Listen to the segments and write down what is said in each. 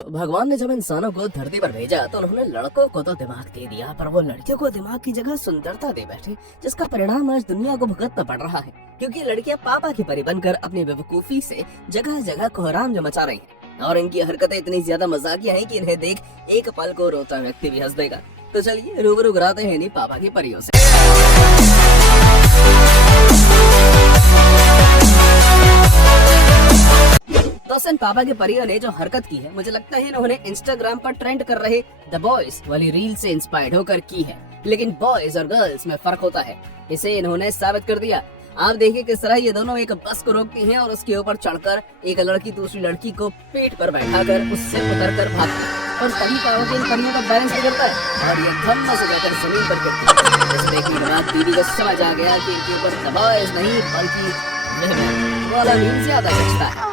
भगवान ने जब इंसानों को धरती पर भेजा तो उन्होंने लड़कों को तो दिमाग दे दिया, पर वो लड़कियों को दिमाग की जगह सुंदरता दे बैठे, जिसका परिणाम आज दुनिया को भुगतना पड़ रहा है। क्योंकि लड़कियां पापा की परी बनकर अपनी बेवकूफी से जगह जगह कोहराम जो मचा रही हैं, और इनकी हरकतें इतनी ज्यादा मजाकिया हैं कि इन्हें देख एक पल को रोता व्यक्ति भी हंस देगा। तो चलिए रूबरू कराते हैं इन्हीं पापा की परियों से। दोस्तों, पापा के परियों ने जो हरकत की है, मुझे लगता है इन्होंने इंस्टाग्राम पर ट्रेंड कर रहे द बॉयज वाली रील से इंस्पायर्ड होकर की है। लेकिन बॉयज और गर्ल्स में फर्क होता है, इसे इन्होंने साबित कर दिया। आप देखिए किस तरह ये दोनों एक बस को रोकती हैं और उसके ऊपर चढ़कर एक लड़की दूसरी लड़की को पीठ पर बैठाकर उससे उतरकर भागती है, और तभी पापा की इन परियों का बैलेंस बिगड़ता है और ये धम्म से जाकर जमीन पर गिरती है। इसे देखने के बाद दीदी को समझ आ गया कि इनके ऊपर द बॉयज नहीं बल्कि वाला मीम ज्यादा सचता है।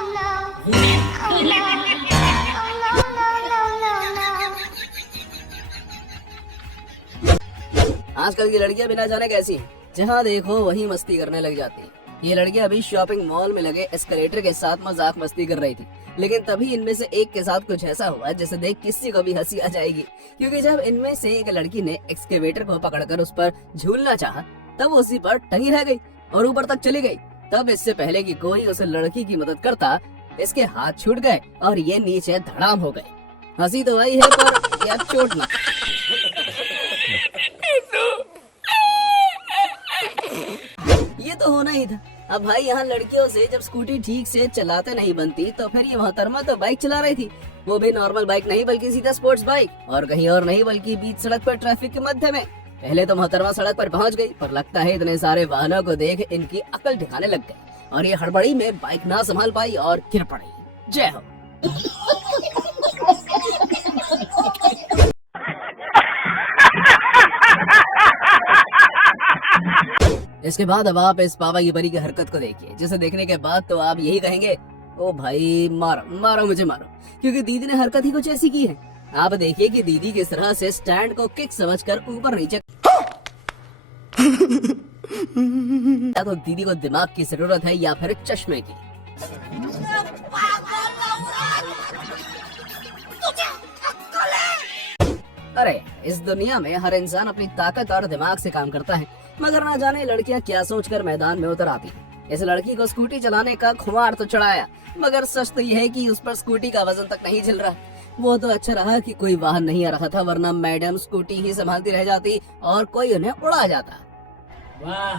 आजकल की लड़कियां बिना जाने कैसी हैं, जहाँ देखो वहीं मस्ती करने लग जाती हैं। ये लड़कियां अभी शॉपिंग मॉल में लगे एस्केलेटर के साथ मजाक मस्ती कर रही थी, लेकिन तभी इनमें से एक के साथ कुछ ऐसा हुआ जिसे देख किसी को भी हंसी आ जाएगी। क्योंकि जब इनमें से एक लड़की ने एक्सकेवेटर को पकड़कर उस पर झूलना चाहा, तब वो उसी पर टंगी रह गई और ऊपर तक चली गई। तब इससे पहले कि कोई उस लड़की की मदद करता, इसके हाथ छूट गए और ये नीचे धड़ाम हो गए। हंसी तो आई है, पर यार चोट ना। ये तो होना ही था। अब भाई यहाँ लड़कियों से जब स्कूटी ठीक से चलाते नहीं बनती, तो फिर ये मोहतरमा तो बाइक चला रही थी, वो भी नॉर्मल बाइक नहीं बल्कि सीधा स्पोर्ट्स बाइक, और कहीं और नहीं बल्कि बीच सड़क पर ट्रैफिक के मध्य में। पहले तो मोहतरमा सड़क पर पहुंच गई, पर लगता है इतने सारे वाहनों को देख इनकी अकल ठिकाने लग गई और ये हड़बड़ी में बाइक ना संभाल पाई और गिर पड़ी। जय हो। इसके बाद अब आप इस पापा की परी की हरकत को देखिए, जिसे देखने के बाद तो आप यही कहेंगे, ओ भाई मारो मारो मुझे मारो, क्योंकि दीदी ने हरकत ही कुछ ऐसी की है। आप देखिए कि दीदी किस तरह से स्टैंड को किक समझकर ऊपर नीचे या तो दीदी को दिमाग की जरूरत है या फिर चश्मे की। अरे इस दुनिया में हर इंसान अपनी ताकत और दिमाग से काम करता है, मगर ना जाने लड़कियां क्या सोचकर मैदान में उतर आती हैं। इस लड़की को स्कूटी चलाने का खुमार तो चढ़ाया, मगर सच तो यह है कि उस पर स्कूटी का वजन तक नहीं झेल रहा। वो तो अच्छा रहा कि कोई वाहन नहीं आ रहा था, वरना मैडम स्कूटी ही संभालती रह जाती और कोई उन्हें उड़ा जाता। वाह,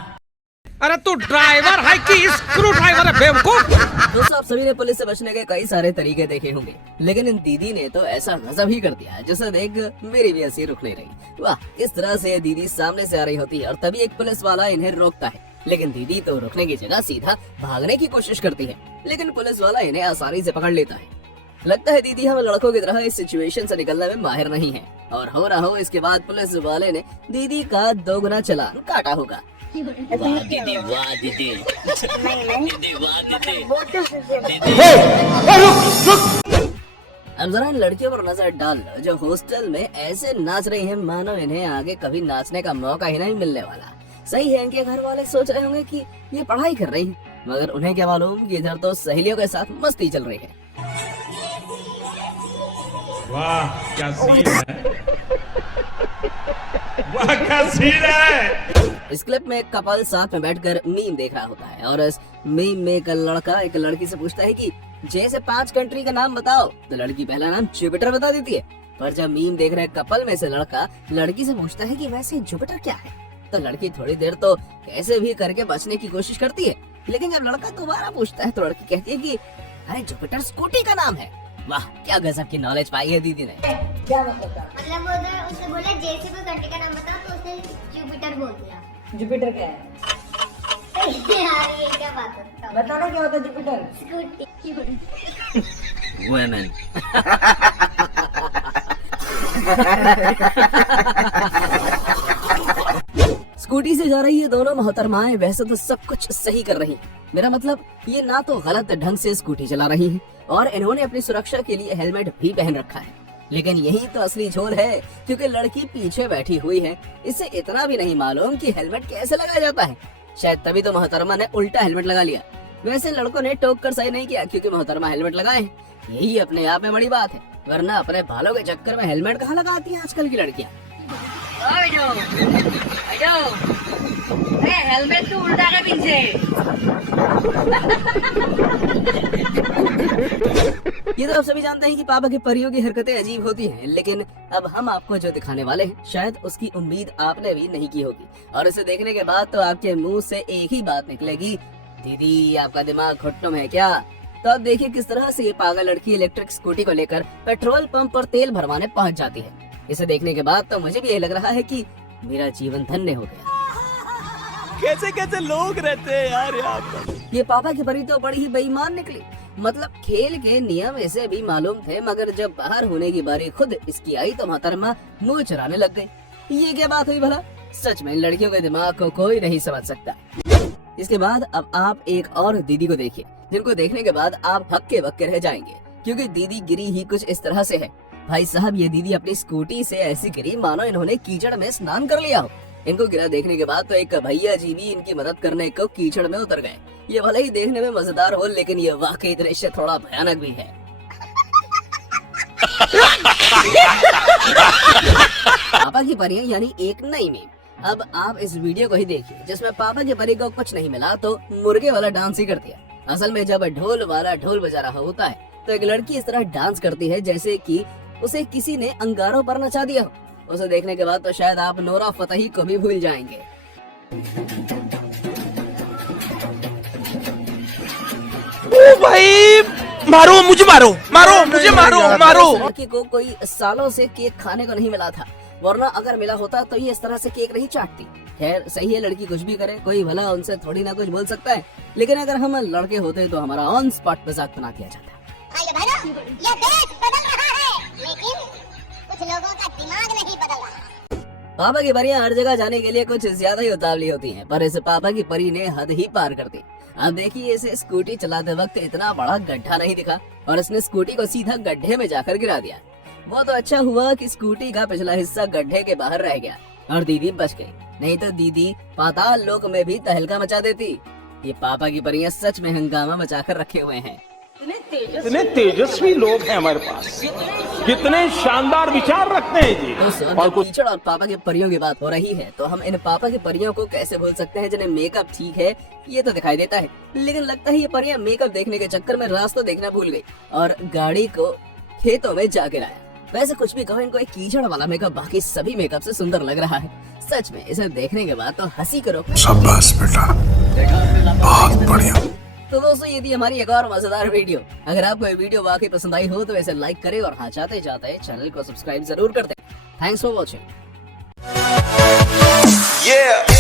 अरे तू ड्राइवर है कि स्क्रू ड्राइवर है बेवकूफ। दोस्तों, आप सभी ने पुलिस से बचने के कई सारे तरीके देखे होंगे, लेकिन इन दीदी ने तो ऐसा गजब ही कर दिया जिसे देख मेरी भी हंसी रुक नहीं रही। वाह, इस तरह से दीदी सामने से आ रही होती है और तभी एक पुलिस वाला इन्हें रोकता है, लेकिन दीदी तो रुकने की जगह सीधा भागने की कोशिश करती है, लेकिन पुलिस वाला इन्हें आसानी से पकड़ लेता है। लगता है दीदी हम लड़कों की तरह इस सिचुएशन से निकलने में माहिर नहीं है, और हो रहा हो इसके बाद पुलिस वाले ने दीदी का दोगुना चालान काटा होगा। वाह दीदी, वाह दीदी, दीदी, वाह दीदी। अब जरा इन लड़कियों पर नजर डाल लो जो हॉस्टल में ऐसे नाच रही हैं मानो इन्हें आगे कभी नाचने का मौका ही नहीं मिलने वाला। सही है, इनके घर वाले सोच रहे होंगे कि ये पढ़ाई कर रही हैं, मगर उन्हें क्या मालूम कि इधर तो सहेलियों के साथ मस्ती चल रही है। वाह क्या सीन है, वाह क्या सीन है। इस क्लिप में एक कपल साथ में बैठकर मीम देख रहा होता है, और इस मीम में एक लड़का एक लड़की से पूछता है कि जैसे 5 कंट्री का नाम बताओ, तो लड़की पहला नाम जुपिटर बता देती है। पर जब मीम देख रहे कपल में से लड़का लड़की से पूछता है कि वैसे जुपिटर क्या है, तो लड़की थोड़ी देर तो कैसे भी करके बचने की कोशिश करती है, लेकिन जब लड़का दोबारा पूछता है तो लड़की कहती है कि अरे जुपिटर स्कूटी का नाम है। वाह, क्या गजब की नॉलेज पाई है दीदी ने। क्या मतलब उसने बोला जैसे कोई कंट्री का नाम बताओ, तो उसने जुपिटर बोल दिया। जुपिटर क्या है? यार ये क्या बात है, बताओ ना क्या होता है जुपिटर? स्कूटी। वुमेन। स्कूटी से जा रही है दोनों मोहतरमाएं, वैसे तो सब कुछ सही कर रही हैं। मेरा मतलब ये ना तो गलत ढंग से स्कूटी चला रही हैं और इन्होंने अपनी सुरक्षा के लिए हेलमेट भी पहन रखा है, लेकिन यही तो असली झोल है, क्योंकि लड़की पीछे बैठी हुई है, इसे इतना भी नहीं मालूम कि हेलमेट कैसे लगाया जाता है। शायद तभी तो मोहतरमा ने उल्टा हेलमेट लगा लिया। वैसे लड़कों ने टोक कर सही नहीं किया, क्योंकि मोहतरमा हेलमेट लगाए हैं, यही अपने आप में बड़ी बात है। वरना अपने बालों के चक्कर में हेलमेट कहाँ लगाती हैं आजकल की लड़कियाँ। हेलमेट तो उल्टा के पीछे। ये तो आप सभी जानते हैं कि पापा की परियों की हरकतें अजीब होती हैं, लेकिन अब हम आपको जो दिखाने वाले हैं शायद उसकी उम्मीद आपने भी नहीं की होगी, और इसे देखने के बाद तो आपके मुंह से एक ही बात निकलेगी, दीदी आपका दिमाग घुटनों में है क्या। तो अब देखिए किस तरह से ये पागल लड़की इलेक्ट्रिक स्कूटी को लेकर पेट्रोल पंप पर तेल भरवाने पहुंच जाती है। इसे देखने के बाद तो मुझे भी यही लग रहा है कि मेरा जीवन धन्य हो गया। कैसे कैसे लोग रहते हैं यार यहाँ पर। ये पापा की परी तो बड़ी ही बेईमान निकली। मतलब खेल के नियम इसे भी मालूम थे, मगर जब बाहर होने की बारी खुद इसकी आई तो मोहतरमा मुंह चुराने लग गई। ये क्या बात हुई भला? सच में लड़कियों के दिमाग को कोई नहीं समझ सकता। इसके बाद अब आप एक और दीदी को देखिए, जिनको देखने के बाद आप हक्के बक्के रह जाएंगे, क्योंकि दीदी गिरी ही कुछ इस तरह से है। भाई साहब, ये दीदी अपनी स्कूटी से ऐसी गिरी मानो इन्होंने कीचड़ में स्नान कर लिया हो। इनको गिरा देखने के बाद तो एक भैया जी भी इनकी मदद करने को कीचड़ में उतर गए। ये भले ही देखने में मजेदार हो, लेकिन ये वाकई दृश्य थोड़ा भयानक भी है। पापा की परियां यानी एक नई मीम। अब आप इस वीडियो को ही देखिए, जिसमें पापा की परी को कुछ नहीं मिला तो मुर्गे वाला डांस ही कर दिया। असल में जब ढोल वाला ढोल बजा रहा होता है तो एक लड़की इस तरह डांस करती है जैसे कि उसे किसी ने अंगारों पर नचा दिया हो। उसे देखने के बाद तो शायद आप नोरा फतेही को भी भूल जाएंगे। ओ भाई, मारो मुझे, मारो मारो मुझे, मारो मारो। लड़की को कोई सालों से केक खाने को नहीं मिला था, वरना अगर मिला होता तो ये इस तरह से केक नहीं चाटती। खैर सही है, लड़की कुछ भी करे, कोई भला उनसे थोड़ी ना कुछ बोल सकता है, लेकिन अगर हम लड़के होते तो हमारा ऑन स्पॉट मजाक बना दिया जाता। ये देश बदल रहा है, लेकिन कुछ लोगों का दिमाग नहीं बदल रहा। पापा की परियां हर जगह जाने के लिए कुछ ज्यादा ही उतावली होती हैं, पर इस पापा की परी ने हद ही पार कर दी। अब देखिए, इसे स्कूटी चलाते वक्त इतना बड़ा गड्ढा नहीं दिखा और इसने स्कूटी को सीधा गड्ढे में जाकर गिरा दिया। वो तो अच्छा हुआ कि स्कूटी का पिछला हिस्सा गड्ढे के बाहर रह गया और दीदी बच गई, नहीं तो दीदी पाताल लोक में भी तहलका मचा देती। ये पापा की परियां सच में हंगामा मचाकर रखे हुए हैं। इतने तेजस्वी लोग हैं हमारे पास, कितने शानदार विचार रखते हैं जी। दोस्तों, और जब कुछ कीचड़ और पापा की परियों की बात हो रही है तो हम इन पापा की परियों को कैसे भूल सकते हैं जिन्हें मेकअप ठीक है ये तो दिखाई देता है, लेकिन लगता है ये परियां मेकअप देखने के चक्कर में रास्ता देखना भूल गई और गाड़ी को खेतों में जा गिराया। वैसे कुछ भी कहो, इनको एक कीचड़ वाला मेकअप बाकी सभी मेकअप से सुंदर लग रहा है। सच में इसे देखने के बाद तो हंसी करो। शाबाश बेटा, बहुत बढ़िया। तो दोस्तों, ये थी हमारी एक और मजेदार वीडियो। अगर आपको ये वीडियो वाकई पसंद आई हो तो इसे लाइक करें और हाँ, जाते जाते चैनल को सब्सक्राइब जरूर कर दें। Thanks for watching. Yeah.